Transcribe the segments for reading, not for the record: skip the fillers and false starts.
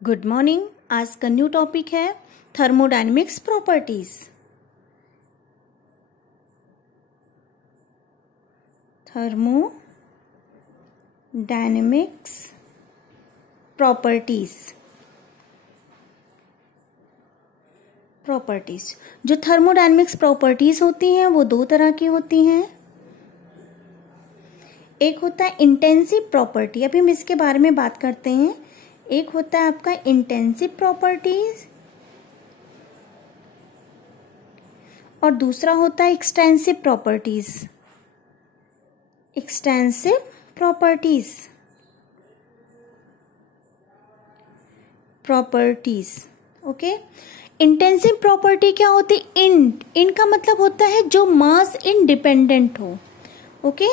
Good morning. आज का new topic है थर्मोडायनेमिक्स प्रॉपर्टीज। थर्मोडायनेमिक्स प्रॉपर्टीज जो थर्मोडायनेमिक्स प्रॉपर्टीज होती हैं वो दो तरह की होती हैं। एक होता है इंटेंसिव प्रॉपर्टी, अभी हम इसके बारे में बात करते हैं। एक होता है आपका इंटेंसिव प्रॉपर्टीज और दूसरा होता है extensive properties. Okay. Intensive property क्या होती है? इन का मतलब होता है जो मास इंडिपेंडेंट हो। ओके,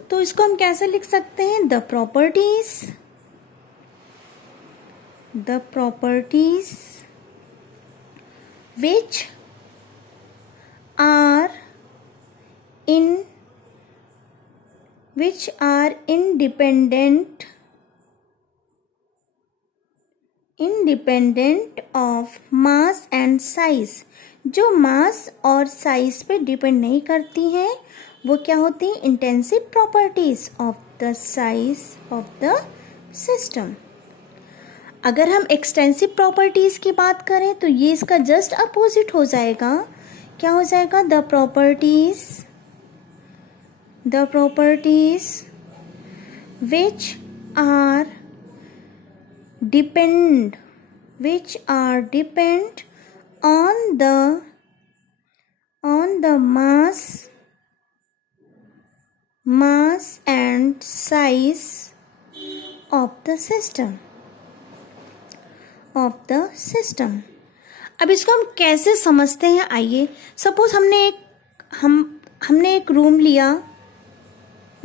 तो इसको हम कैसे लिख सकते हैं? The properties which are independent of mass and size, जो मास और साइज पे डिपेंड नहीं करती हैं, वो क्या होती है? Intensive properties of the size of the system. अगर हम एक्सटेंसिव प्रॉपर्टीज की बात करें तो ये इसका जस्ट अपोजिट हो जाएगा। क्या हो जाएगा? The properties which are depend on the mass and size of the system। अब इसको हम कैसे समझते हैं? आइए, सपोज हमने एक रूम लिया।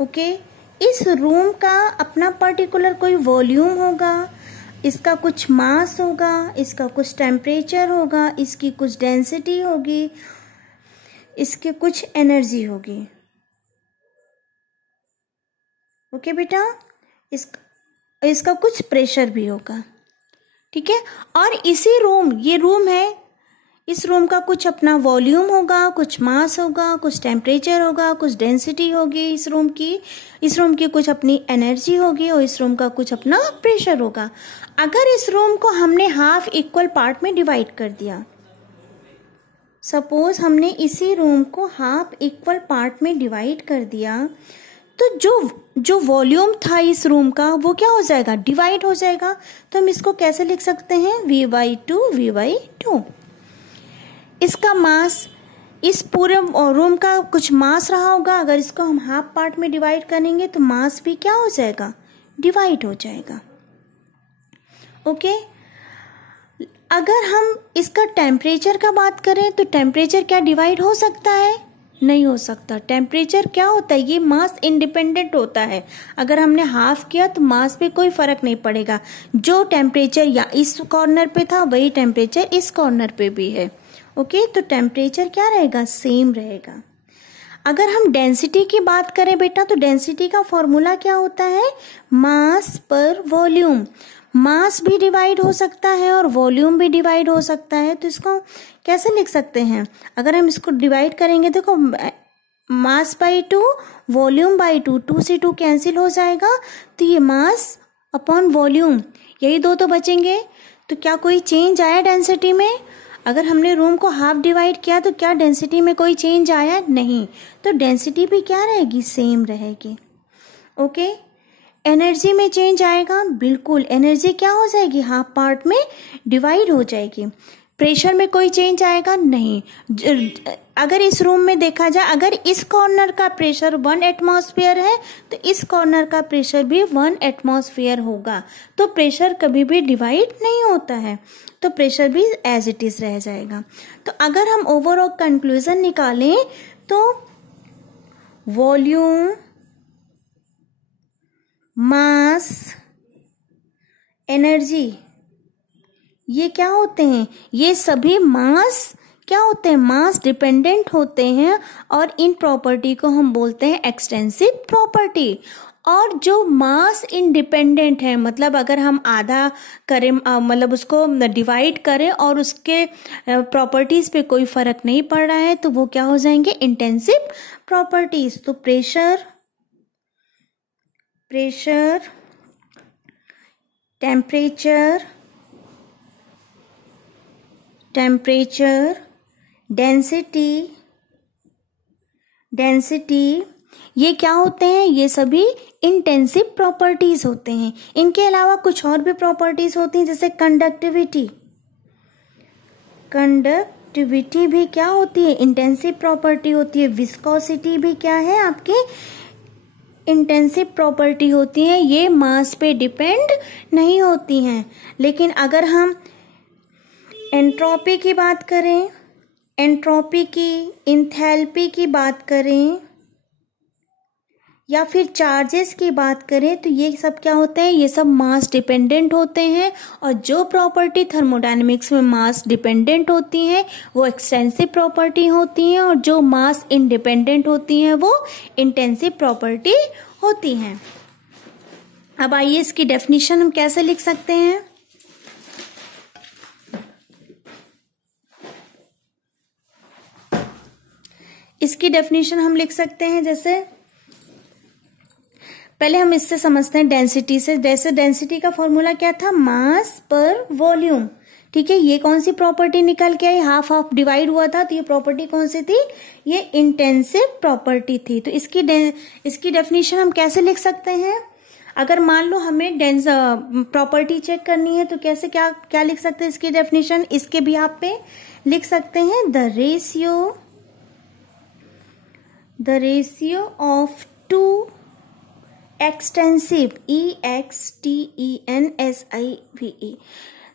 ओके, इस रूम का अपना पर्टिकुलर कोई वॉल्यूम होगा, इसका कुछ मास होगा, इसका कुछ टेम्परेचर होगा, इसकी कुछ डेंसिटी होगी, इसकी कुछ एनर्जी होगी। ओके बेटा, इसका कुछ प्रेशर भी होगा। ठीक है, और ये रूम है, इस रूम का कुछ अपना वॉल्यूम होगा, कुछ मास होगा, कुछ टेम्परेचर होगा, कुछ डेंसिटी होगी इस रूम की कुछ अपनी एनर्जी होगी और इस रूम का कुछ अपना प्रेशर होगा। अगर इस रूम को हमने हाफ इक्वल पार्ट में डिवाइड कर दिया, सपोज हमने इसी रूम को हाफ इक्वल पार्ट में डिवाइड कर दिया, तो जो वॉल्यूम था इस रूम का वो क्या हो जाएगा? डिवाइड हो जाएगा। तो हम इसको कैसे लिख सकते हैं? V/2 इसका मास, इस पूरे रूम का कुछ मास रहा होगा, अगर इसको हम हाफ पार्ट में डिवाइड करेंगे तो मास भी क्या हो जाएगा? डिवाइड हो जाएगा। ओके, अगर हम इसका टेम्परेचर का बात करें तो टेम्परेचर क्या डिवाइड हो सकता है? नहीं हो सकता। टेम्परेचर क्या होता है? ये मास इंडिपेंडेंट होता है। अगर हमने हाफ किया तो मास पे कोई फर्क नहीं पड़ेगा। जो टेम्परेचर या इस कॉर्नर पे था वही टेम्परेचर इस कॉर्नर पे भी है। ओके, तो टेम्परेचर क्या रहेगा? सेम रहेगा। अगर हम डेंसिटी की बात करें बेटा, तो डेंसिटी का फॉर्मूला क्या होता है? मास पर वॉल्यूम। मास भी डिवाइड हो सकता है और वॉल्यूम भी डिवाइड हो सकता है। तो इसको कैसे लिख सकते हैं? अगर हम इसको डिवाइड करेंगे, देखो, मास बाई 2, वॉल्यूम बाई 2, 2 से 2 कैंसिल हो जाएगा, तो ये मास अपॉन वॉल्यूम, यही दो तो बचेंगे। तो क्या कोई चेंज आया डेंसिटी में? अगर हमने रूम को हाफ डिवाइड किया तो क्या डेंसिटी में कोई चेंज आया? नहीं। तो डेंसिटी भी क्या रहेगी? सेम रहेगी। ओके, एनर्जी में चेंज आएगा? बिल्कुल, एनर्जी क्या हो जाएगी? हाफ पार्ट में डिवाइड हो जाएगी। प्रेशर में कोई चेंज आएगा? नहीं। अगर इस रूम में देखा जाए, अगर इस कॉर्नर का प्रेशर 1 एटमॉस्फेयर है तो इस कॉर्नर का प्रेशर भी 1 एटमॉस्फेयर होगा। तो प्रेशर कभी भी डिवाइड नहीं होता है, तो प्रेशर भी एज इट इज रह जाएगा। तो अगर हम ओवरऑल कंक्लूजन निकालें तो वॉल्यूम, मास, एनर्जी, ये क्या होते हैं? ये सभी मास क्या होते हैं? मास डिपेंडेंट होते हैं और इन प्रॉपर्टी को हम बोलते हैं एक्सटेंसिव प्रॉपर्टी। और जो मास इंडिपेंडेंट है, मतलब अगर हम आधा करें, मतलब उसको डिवाइड करें और उसके प्रॉपर्टीज पे कोई फर्क नहीं पड़ रहा है, तो वो क्या हो जाएंगे, इंटेंसिव प्रॉपर्टीज। तो प्रेशर, टेम्परेचर, डेंसिटी, ये क्या होते हैं, ये सभी इंटेंसिव प्रॉपर्टीज होते हैं। इनके अलावा कुछ और भी प्रॉपर्टीज होती हैं, जैसे कंडक्टिविटी भी क्या होती है, इंटेंसिव प्रॉपर्टी होती है। विस्कोसिटी भी क्या है, आपकी इंटेंसिव प्रॉपर्टी होती है। ये मास पे डिपेंड नहीं होती हैं। लेकिन अगर हम एंट्रोपी की बात करें, एंट्रोपी की, इंथैल्पी की बात करें, या फिर चार्जेस की बात करें, तो ये सब क्या होते हैं, ये सब मास डिपेंडेंट होते हैं। और जो प्रॉपर्टी थर्मोडायनेमिक्स में मास डिपेंडेंट होती हैं वो एक्सटेंसिव प्रॉपर्टी होती हैं, और जो मास इंडिपेंडेंट होती हैं वो इंटेंसिव प्रॉपर्टी होती हैं। अब आइए इसकी डेफिनेशन हम कैसे लिख सकते हैं। इसकी डेफिनेशन हम लिख सकते हैं, जैसे पहले हम इससे समझते हैं डेंसिटी से। जैसे डेंसिटी का फॉर्मूला क्या था, मास पर वॉल्यूम। ठीक है, ये कौन सी प्रॉपर्टी निकल के आई, हाफ हाफ डिवाइड हुआ था, तो ये प्रॉपर्टी कौन सी थी, ये इंटेंसिव प्रॉपर्टी थी। तो इसकी डेफिनेशन हम कैसे लिख सकते हैं। अगर मान लो हमें प्रॉपर्टी चेक करनी है, तो कैसे क्या लिख सकते हैं इसकी डेफिनेशन। इसके भी आप पे लिख सकते हैं, the ratio of two extensive, EXTENSIVE,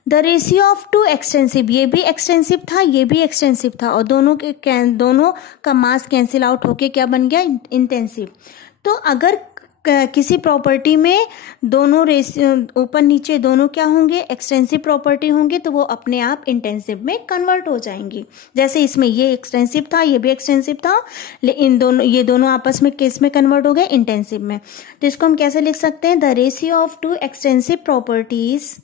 the ratio of two extensive, ये भी एक्सटेंसिव था, ये भी एक्सटेंसिव था, और दोनों का मास कैंसिल आउट होके क्या बन गया, इंटेंसिव। तो अगर किसी प्रॉपर्टी में दोनों रेशियो ऊपर नीचे दोनों क्या होंगे, एक्सटेंसिव प्रॉपर्टी होंगे, तो वो अपने आप इंटेंसिव में कन्वर्ट हो जाएंगी। जैसे इसमें ये एक्सटेंसिव था, ये भी एक्सटेंसिव था, लेकिन ये दोनों आपस में किस में कन्वर्ट हो गए, इंटेंसिव में। तो इसको हम कैसे लिख सकते हैं, the ratio of two extensive properties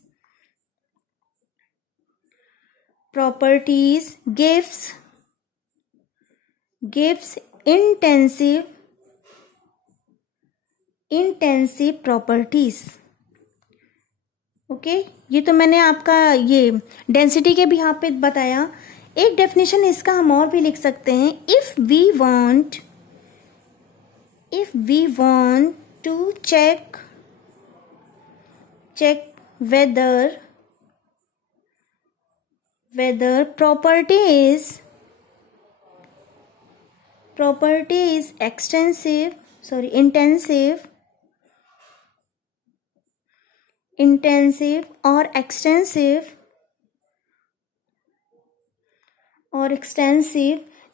gives intensive properties। Okay, ये तो मैंने आपका ये डेंसिटी के भी यहाँ पे बताया। एक डेफिनेशन इसका हम और भी लिख सकते हैं, if we want to check whether property is intensive or extensive,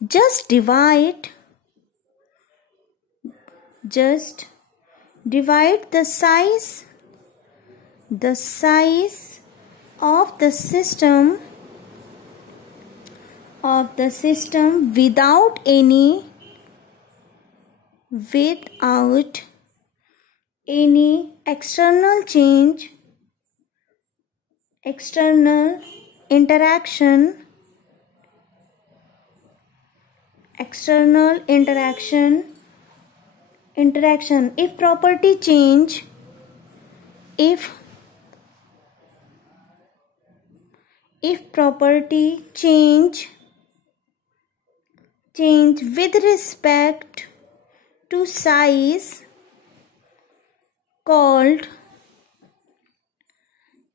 just divide the size of the system without any external interaction. If property change with respect to size, called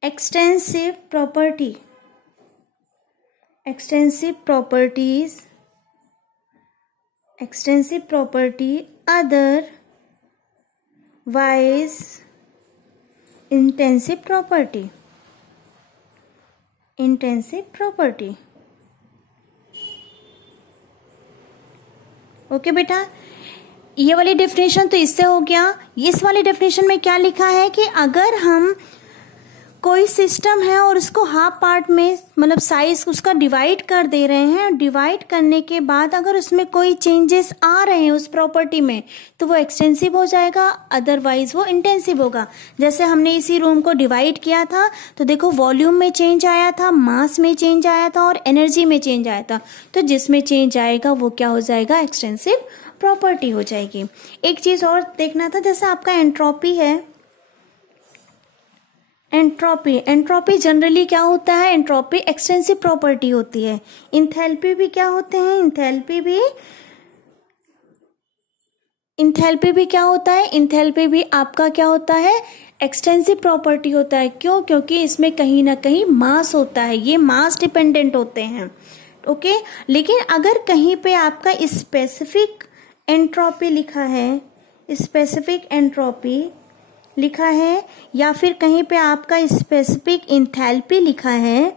extensive property. Extensive property, otherwise intensive property. Okay बेटा, ये वाली definition तो इससे हो गया। इस वाली definition में क्या लिखा है कि अगर हम कोई सिस्टम है और उसको हाफ पार्ट में मतलब साइज उसका डिवाइड कर दे रहे हैं, डिवाइड करने के बाद अगर उसमें कोई चेंजेस आ रहे हैं उस प्रॉपर्टी में तो वो एक्सटेंसिव हो जाएगा, अदरवाइज वो इंटेंसिव होगा। जैसे हमने इसी रूम को डिवाइड किया था तो देखो वॉल्यूम में चेंज आया था, मास में चेंज आया था और एनर्जी में चेंज आया था। तो जिसमें चेंज आएगा वो क्या हो जाएगा, एक्सटेंसिव प्रॉपर्टी हो जाएगी। एक चीज और देखना था, जैसे आपका एंट्रोपी है, एंट्रोपी जनरली क्या होता है, एंट्रोपी एक्सटेंसिव प्रॉपर्टी होती है। इंथैल्पी भी क्या होते हैं, इंथैल्पी भी क्या होता है, इंथैल्पी भी आपका क्या होता है, एक्सटेंसिव प्रॉपर्टी होता है। क्यों? क्योंकि इसमें कहीं ना कहीं मास होता है, ये मास डिपेंडेंट होते हैं। ओके, लेकिन अगर कहीं पे आपका स्पेसिफिक एंट्रोपी लिखा है, स्पेसिफिक एंट्रोपी लिखा है या फिर कहीं पे आपका स्पेसिफिक इंथैल्पी लिखा है,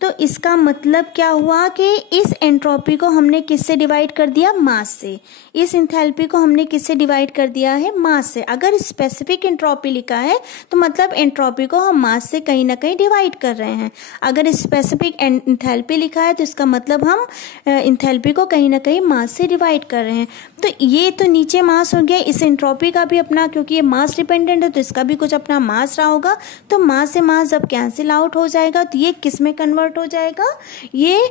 तो इसका मतलब क्या हुआ कि इस एंट्रोपी को हमने किससे डिवाइड कर दिया, मास से। इस इंथैल्पी को हमने किससे डिवाइड कर दिया है, मास से। अगर स्पेसिफिक एंट्रोपी लिखा है तो मतलब एंट्रोपी को हम मास से कहीं ना कहीं डिवाइड कर रहे हैं। अगर स्पेसिफिक इंथैल्पी लिखा है तो इसका मतलब हम इंथैल्पी को कहीं ना कहीं मास से डिवाइड कर रहे हैं। तो ये तो नीचे मास हो गया, इस एंट्रोपी का भी अपना, क्योंकि ये मास डिपेंडेंट है तो इसका भी कुछ अपना मास रहा होगा। तो मास से मास जब कैंसिल आउट हो जाएगा तो ये किस में कन्वर्ट हो जाएगा, ये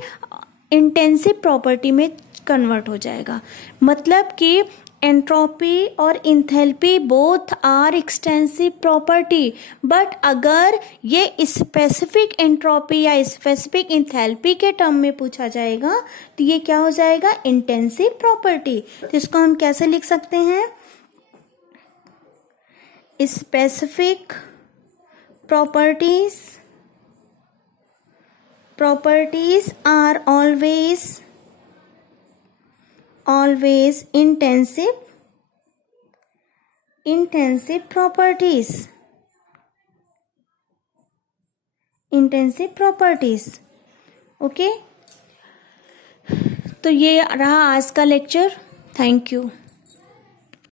इंटेंसिव प्रॉपर्टी में कन्वर्ट हो जाएगा। मतलब कि एंट्रोपी और enthalpy both are extensive property, but अगर ये स्पेसिफिक एंट्रोपी या स्पेसिफिक इंथैल्पी के टर्म में पूछा जाएगा तो ये क्या हो जाएगा, इंटेंसिव प्रॉपर्टी। तो इसको हम कैसे लिख सकते हैं, specific properties are always intensive properties। Okay, तो ये रहा आज का लेक्चर। Thank you.